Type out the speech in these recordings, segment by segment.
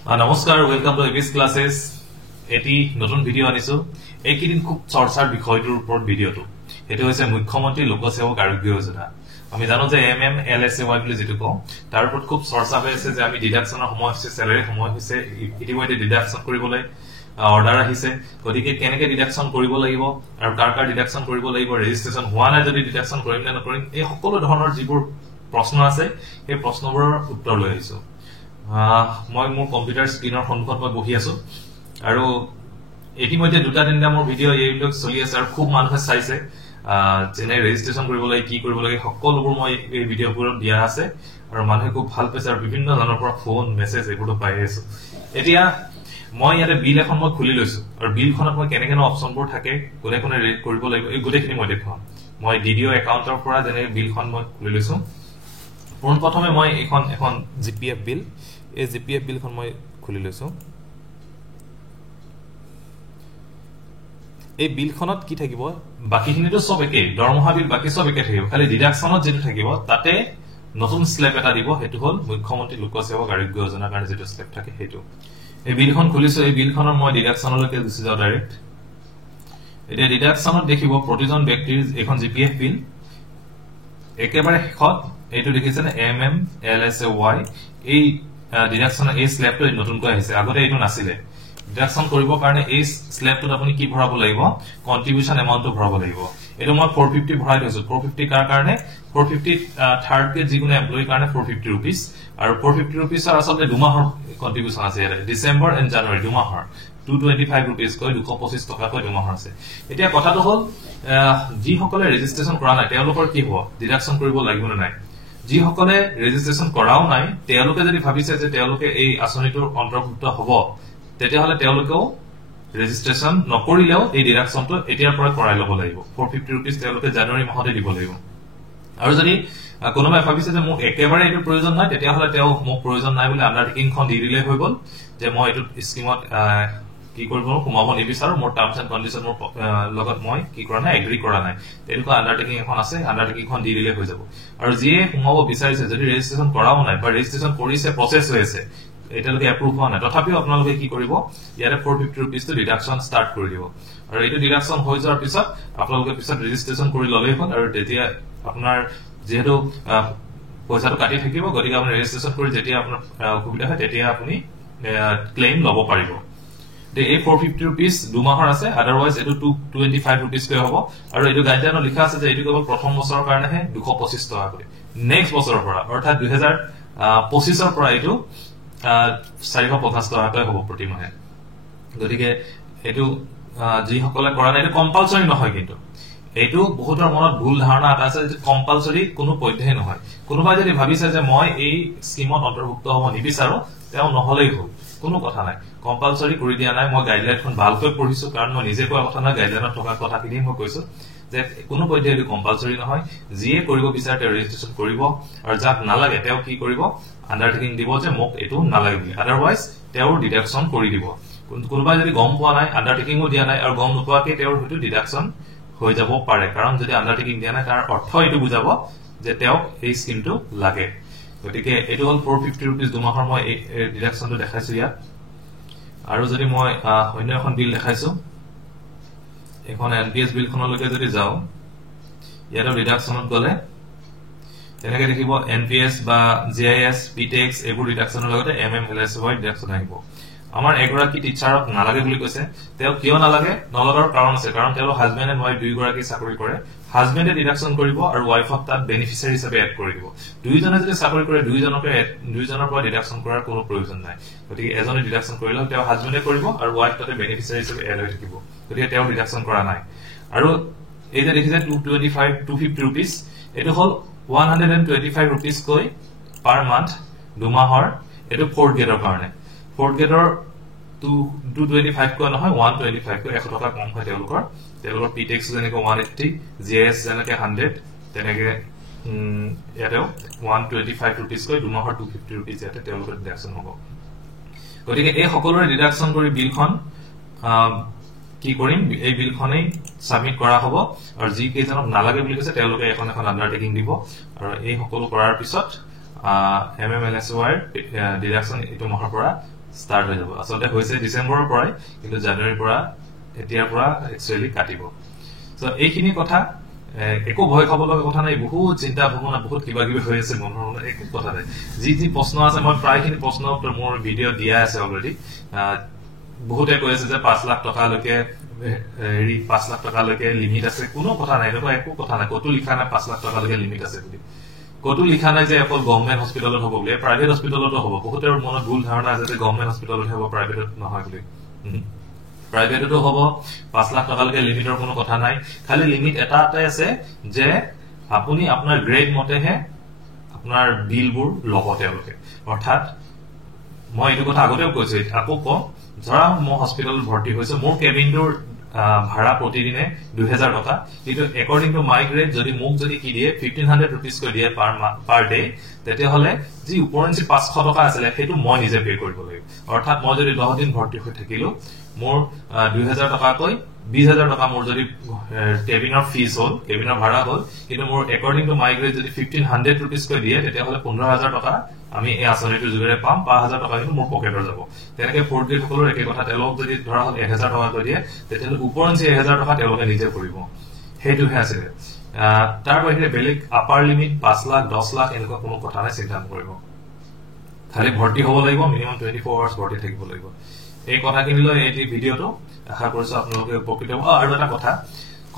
নমস্কাৰ welcome to ABS ক্লাसेस এটি নতুন ভিডিও আনিছো এইকিদিন খুব চৰ্চাৰ বিষয়টোৰ ওপৰত ভিডিওটো এটো হৈছে মুখ্যমন্ত্ৰী লোকসেৱক আৰোগ্য যোজনা আমি জানো যে MMLSAY বুলি যেটো কও তাৰ ওপৰত খুব চৰ্চা হৈ আছে যে আমি ডিডাকচনৰ সময় হৈছে স্যালাৰি সময় হৈছে ইতিমধ্যে ডিডাকচন কৰিবলৈ অৰ্ডাৰ আহিছে গতিকে কেনেকৈ ডিডাকচন কৰিব লাগিব আৰু কাৰ ডিডাকচন কৰিব লাগিব ৰেজিষ্ট্ৰেচন হোৱা নাই যদি ডিডাকচন কৰিম নে নকৰিম এই সকলো ধৰণৰ যিবোৰ প্ৰশ্ন আছে এই প্ৰশ্নবোৰৰ উত্তৰ লৈ আহিছো মই মোৰ কম্পিউটাৰ স্ক্ৰিনৰ সন্মুখত মই বহি আছো আৰু ইতিমধ্যে দুটা তিনটা মোৰ ভিডিও এইবিলাক চলি আছে আৰু খুব মানুহে চাইছে যেনে ৰেজিষ্ট্ৰেচন কৰিব লাগে কি কৰিব লাগে সকলোবোৰ মই এই ভিডিওবোৰত দিয়া আছে আৰু মানুহে খুব ভাল পাইছে আৰু বিভিন্ন জনৰ পৰা ফোন মেছেজ এইবোৰ পাই আছো এতিয়া মই ইয়াতে বিল এখন মই খুলি লৈছো আৰু বিলখনত মই কেনে কেনে অপচনবোৰ থাকে কোনে কোনে ৰেট কৰিব লাগিব এই গোটেইখিনি মই দেখুৱাম মই ভিডিও একাউণ্টৰ পৰা যেনে বিলখন মই খুলি লৈছো প্ৰথমে মই এখন জিপিএফ বিল এই জিপিএফ বিলখন মই খুলি লৈছো এই বিলখনত কি থাকিব বাকিখিনিটো সব একে দৰমহা বিল বাকি সব একে থাকিব খালি ডিডাকচনত যেটো থাকিব তাতে নতুন স্ল্যাব এটা দিব হেতু হল মুখ্যমন্ত্ৰী লোকসেৱক আৰোগ্য যোজনাৰ কাৰণে যেটো স্ল্যাব থাকে হেতু এই বিলখন খুলিছো এই বিলখনৰ মই ডিডাকচনলৈকে গুচি যাও ডাইৰেক্ট এতিয়া ডিডাকচনত দেখিব প্ৰতিজন ব্যক্তিৰ এখন জিপিএফ বিল একেবাৰে শেষত এইটো দেখিছে না MMLSAY এই ডিডাকচনৰ এই স্ল্যাবটো নতুনকৈ আহিছে আগতে এইটো নাছিলে ডিডাকচন কৰিবৰ কাৰণে এই স্ল্যাবটোত আপুনি কি ভৰাব লাগিব কন্ট্ৰিবিউশন এমাউন্টটো ভৰাব লাগিব এটো মই 450 ভৰাই লৈছো 450 কাৰ কাৰণে 450 থাৰ্ড কে যিকোনো এমপ্লয়িৰ কাৰণে 450 रुपीस আৰু 450 रुपीस আসলে দুমাহৰ কন্ট্ৰিবিউশন আছে ডিসেম্বৰ এণ্ড জানুৱাৰী দুমাহৰ 225 रुपीस কৈ 225 টকা কৈ দুমাহৰ আছে এতিয়া কথাটো হল যি সকলে ৰেজিষ্ট্ৰেচন কৰা নাই তেওঁলোকৰ কি হ'ব ডিডাকচন কৰিব লাগিব নে নাই যি সকলে ৰেজিষ্ট্ৰেচন কৰাও নাই তেওঁলোকে যদি ভাবিছে যে তেওঁলোকে এই আঁচনিটোৰ অন্তৰ্ভুক্ত হ'ব তেতিয়া হলে তেওঁলোকেও ৰেজিষ্ট্ৰেচন নকৰিলেও এই ডিডাকচনটো এতিয়াৰ পৰা কৰাই ল'ব লাগিব 450 रुपीस তেওঁলোকে জানুৱাৰী মাহতে দিব লাগিব আৰু যদি কোনোবাই ভাবিছে যে মোক একেবাৰে এইটো প্ৰয়োজন নাই তেতিয়া হলে তেওঁ মোক প্ৰয়োজন নাই বুলি আন্ডাৰটেকিংখন দি দিলে হৈ গল যে মই এইটো স্কিমত কি কৰিব সোমাব নিবিচাৰো মোৰ টাৰ্মছ এণ্ড কণ্ডিচন মোৰ লগত মই কি কৰা নাই এগ্ৰি কৰা নাই তেনেকুৱা আন্ডাৰটেকিং এখন আছে আন্ডাৰটেকিংখন দি দিলে হৈ যাব আৰু যিয়ে সোমাব বিচাৰিছে যদি ৰেজিষ্ট্ৰেচন কৰাও নাই বা ৰেজিষ্ট্ৰেচন কৰিছে প্ৰসেস হৈ আছে এটালৈকে এপ্ৰুভ হোৱা নাই তথাপিও আপোনালোকে কি কৰিব ইয়াৰে 450 रुपीस টো ডিডাকচন ষ্টাৰ্ট কৰি দিব আৰু এইটো ডিডাকচন হৈ যোৱাৰ পিছত আপোনালোকে পিছত ৰেজিষ্ট্ৰেচন কৰি ললেই হ'ল আৰু তেতিয়া আপোনাৰ যেহেতু পইচাটো কাটি থাকিব গতিকে আপুনি ৰেজিষ্ট্ৰেচন কৰি যেতিয়া আপোনাৰ সুবিধা হয় তেতিয়া আপুনি ক্লেইম ল'ব পাৰিব তে এই 450 रुपीस দুমাহৰ আছে আদাৰৱাইজ এটো 225 रुपीस কৈ হ'ব আৰু এটো গাইডলাইনত লিখা আছে যে এটো কেৱল প্ৰথম বছৰৰ কাৰণেহে 225 টকা কৰি নেক্সট বছৰৰ পৰা অৰ্থাৎ 2025 ৰ পৰা এটো 450 টকা হ'ব প্ৰতি মাহে গতিকে এটো যি সকলে কৰা নাই এটো কম্পালসৰি নহয় কিন্তু এইটো বহুতৰ মনত ভুল ধাৰণা এটা আছে যে কম্পালসৰি কোনো পদ্ধতি নহয় কোনোবাই যদি ভাবিছে যে মই এই স্কিমত অন্তৰ্ভুক্ত হ'ব নিবিচাৰো তেও নহলেই হ'ল কোনো কথা নাই কম্পালসৰি কৰি দিয়া নাই মই গাইডলাইনখন ভালকৈ পঢ়িছো কাৰণ মই নিজে কোৱা কথা না গাইডলাইনত থকা কথাখিনি মই কৈছো যে কোনো পদ্ধতি কম্পালসৰি নহয় যিয়ে কৰিব বিচাৰে তেওঁ ৰেজিষ্ট্ৰেচন কৰিব আৰু যাক নালাগে তেওঁ কি কৰিব আন্ডাৰটেকিং দিব যে মোক এটো নালাগে বুলি আদাৰৱাইজ তেওঁৰ ডিডাকচন কৰি দিব কোনোবাই যদি গম পোৱা নাই আন্ডাৰটেকিংও দিয়া নাই আৰু গম নোপোৱাকে তেওঁৰ হয়তো ডিডাকচন হৈ যাব পাৰে কাৰণ যদি আন্ডাৰটেকিং দিয়া নাই তাৰ অৰ্থ এটো বুজাব যে তেওঁ এই স্কিমটো লাগে গতিকে এটো হল 450 रुपीस দুমাহৰ মই এই ডিডাকচনটো দেখাইছো ইয়াত আৰু যদি মই অন্য এখন বিল দেখাইছো এখন এনপিএস বিলখনলৈকে যদি যাও ইয়াৰ ডিডাকচনত গলে তেনেকৈ দেখিব এনপিএস বা জিআইএস পিটেক্স এবোৰ ডিডাকচনৰ লগতে MMLSAY ডিডাকচন আহিব আমাৰ এগৰাকী টিচাৰক নালাগে বুলি কৈছে তেওঁ কিয় নালাগে নলগাৰ কাৰণ আছে কাৰণ তেওঁৰ হাজবেণ্ড এণ্ড ৱাইফ দুইগৰাকী চাকৰি কৰে হাজবেণ্ডে ডিডাকচন কৰিব আৰু ৱাইফক তাত বেনিফিচিয়াৰী হিচাপে এড কৰি দিব দুইজনে যদি চাকৰি কৰে দুইজনৰ পৰা ডিডাকচন কৰাৰ কোনো প্ৰয়োজন নাই গতিকে এজনে ডিডাকচন কৰিলে তেওঁ হাজবেণ্ডে কৰিব আৰু ৱাইফ তাতে বেনিফিচিয়াৰী হিচাপে এড হৈ থাকিব গতিকে তেওঁ ডিডাকচন কৰা নাই আৰু এই যে দেখিছে 250 रुपीस এটো হল 125 रुपीस কৈ পাৰ মান্থ দুমাহৰ এটো 4th গ্ৰেডৰ কাৰণে 4th গ্ৰেডৰ 225 কৈ নহয় 125 কৈ 100 টকা কম হয় তেওঁলোকৰ পিটেক্স যেনেকৈ 180 জিএস যেনেকৈ 100 তেনেকৈ ইয়াতেও 125 रुपीस কৈ দুমাহৰ 250 रुपीस ইয়াতে তেওঁলোকৰ ডিডাকচন হ'ব গতিকে এই সকলোৰে ডিডাকচন কৰি বিলখন কি কৰিম এই বিলখনেই সাবমিট কৰা হ'ব আৰু যি কেজনক নালাগে বুলি কৈছে তেওঁলোকে এখন আন্ডাৰটেকিং দিব আৰু এই সকলো কৰাৰ পিছত MMLSAY ডিডাকচন এটো মাহৰ পৰা ষ্টাৰ্ট হৈ যাব আসলে হৈছে ডিসেম্বৰৰ পৰাই কিন্তু জানুৱাৰীৰ পৰা এতিয়াৰ পৰা একচুয়ালি কাটিব সো এইখিনি কথা একো ভয় খাব লগা কথা নাই বহুত চিন্তা ভাবনা বহুত কিবা কিবি হৈ আছে মনৰ একো কথা নাই যি প্ৰশ্ন আছে মই প্ৰায়খিনি প্ৰশ্ন মোৰ ভিডিও দিয়া আছে অলৰেডি বহুতে কৈ আছে যে 5 লাখ টকা লৈকে 5 লাখ টকা লৈকে লিমিট আছে কোনো কথা নাই দেখো একো কথা নাই কত লিখা নাই 5 লাখ টকা লৈকে লিমিট আছে বুলি কত লিখা নাই যে অকল গভৰ্ণমেণ্ট হস্পিটালত হ'ব বুলি প্ৰাইভেট হস্পিটালতো হ'ব বহুতৰ মনত ভুল ধাৰণা আছে যে গভৰ্ণমেণ্ট হস্পিটালত হ'ব প্ৰাইভেটত নহয় বুলি প্ৰাইভেটতো হ'ব 5 লাখ টকা লৈকে লিমিটৰ কোনো কথা নাই খালি লিমিট এটাই আছে যে আপুনি আপোনাৰ গ্ৰেড মতেহে আপোনাৰ বিলবোৰ লগতে লকে অৰ্থাৎ মই এইটো কথা আগতেও কৈছো আকৌ কম ধৰা মই হস্পিটালত ভৰ্তি হৈছে মোৰ কেবিনটোৰ ভাড়া প্ৰতিদিনে 2000 টকা কিন্তু একৰ্ডিং টু মাই গ্ৰেড যদি মোক যদি কি দিয়ে 1500 रुपीस কৈ দিয়ে পাৰ ডে তেতে হলে যি উপৰঞ্চি 500 টকা আছিল সেইটো মই নিজে পে কৰিব লাগিব অৰ্থাৎ মই যদি 10 দিন ভৰ্তি হৈ থাকিলো মোৰ 2000 টকা কৈ 20000 টকা মোৰ যদি কেবিনৰ ফিস হল কেবিনৰ ভাড়া হল কিন্তু মোৰ একৰ্ডিং টু মাই গ্ৰেড যদি 1500 रुपीस কৈ দিয়ে তেতে হলে 15000 টকা আমি এই আসনিটো জুৰে পাম 5000 টকা কিন্তু মোৰ পকেটৰ যাব তেনেকে ফোৰ্ড গ্ৰেড সকলৰ একে কথা তেলক যদি ধৰা হল 1000 টকা কৈ দিয়ে তেতে উপৰঞ্চি 1000 টকা তেলকে নিজে কৰিব হেতুহে আছে তাৰ বাহিৰে বেলেগ আপাৰ লিমিট 5 লাখ 10 লাখ এনেকুৱা কোনো কথা নাই চিন্তা নকৰিব খালি ভৰ্তি হ'ব লাগিব মিনিমাম 24 আৱাৰ্ছ ভৰ্তি থাকিব লাগিব এই কথাখিনি লৈ এই ভিডিওটো আশা কৰিছো আপোনালোকে উপকৃত হ'ব আৰু এটা কথা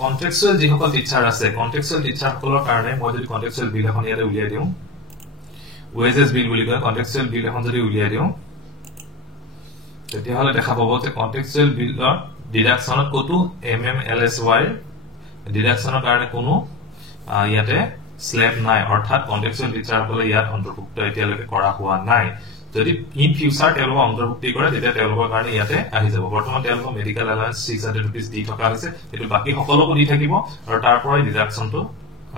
কন্ট্ৰেকচুৱেল যিসকল টিচাৰ আছে কন্ট্ৰেকচুৱেল টিচাৰ সকলৰ কাৰণে মই যদি কন্ট্ৰেকচুৱেল বিল এখন ইয়াতে উলিয়াই দিওঁ ওয়েজেস বিল বুলি কয় কন্ট্ৰেকচুৱেল বিল এখন যদি উলিয়াই দিওঁ তেতিয়া হলে দেখা পাব যে কন্ট্ৰেকচুৱেল বিলৰ ডিডাকচনত কতো MMLSY ডিডাকচনৰ কাৰণে কোনো ইয়াতে স্ল্যাব নাই অৰ্থাৎ কন্ট্ৰেকচুৱেল টিচাৰ সকলে ইয়াত অন্তৰ্ভুক্ত এতিয়ালৈকে কৰা হোৱা নাই যদি ইন ফিউচাৰ তেওঁলোক অন্তৰ্ভুক্তি কৰে তেতিয়া তেওঁলোকৰ কাৰণে ইয়াতে আহি যাব বৰ্তমান তেওঁলোক মেডিকেল এলাউন্স 600 रुपीस দি থকা হৈছে এটো বাকি সকলোকো দি থাকিব আৰু তাৰ পৰাই ডিডাকচনটো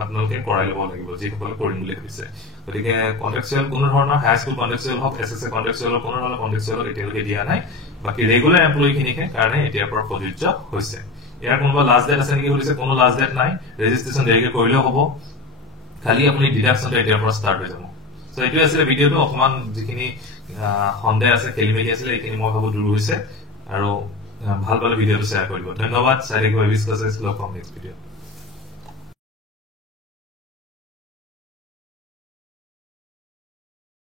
আপোনালোকে কৰাই ল'ব লাগিব যি সকলে কৰিম বুলি কৈছে গতিকে কন্ট্ৰেকচুৱেল কোনো ধৰণৰ হাই স্কুল কন্ট্ৰেকচুৱেল হক এসএসএ কন্ট্ৰেকচুৱেল কোনো ধৰণৰ কন্ট্ৰেকচুৱেল এতিয়ালৈকে দিয়া নাই বাকি ৰেগুলাৰ এমপ্লয়ি খিনিকে কাৰণে এতিয়াৰ পৰা প্ৰযোজ্য হৈছে ইয়াৰ কোনো লাষ্ট ডেট আছে নেকি হৈছে কোনো লাষ্ট ডেট নাই ৰেজিষ্ট্ৰেচন দেৰিকে কৰিলেও হ'ব খালি আপুনি ডিডাকচনটো এতিয়াৰ পৰা ষ্টাৰ্ট হৈ যাব সো এইটো আছিল ভিডিওটো অকমান যিখিনি সন্দেহ আছে খেলিমেলি আছিল এইখিনি মই ভাবো দূৰ হৈছে আৰু ভাল ভাল ভিডিওটো শ্বেয়াৰ কৰিব ধন্যবাদ চাৰিক ভাই ডিসকাস লগ পাম নেক্সট ভিডিও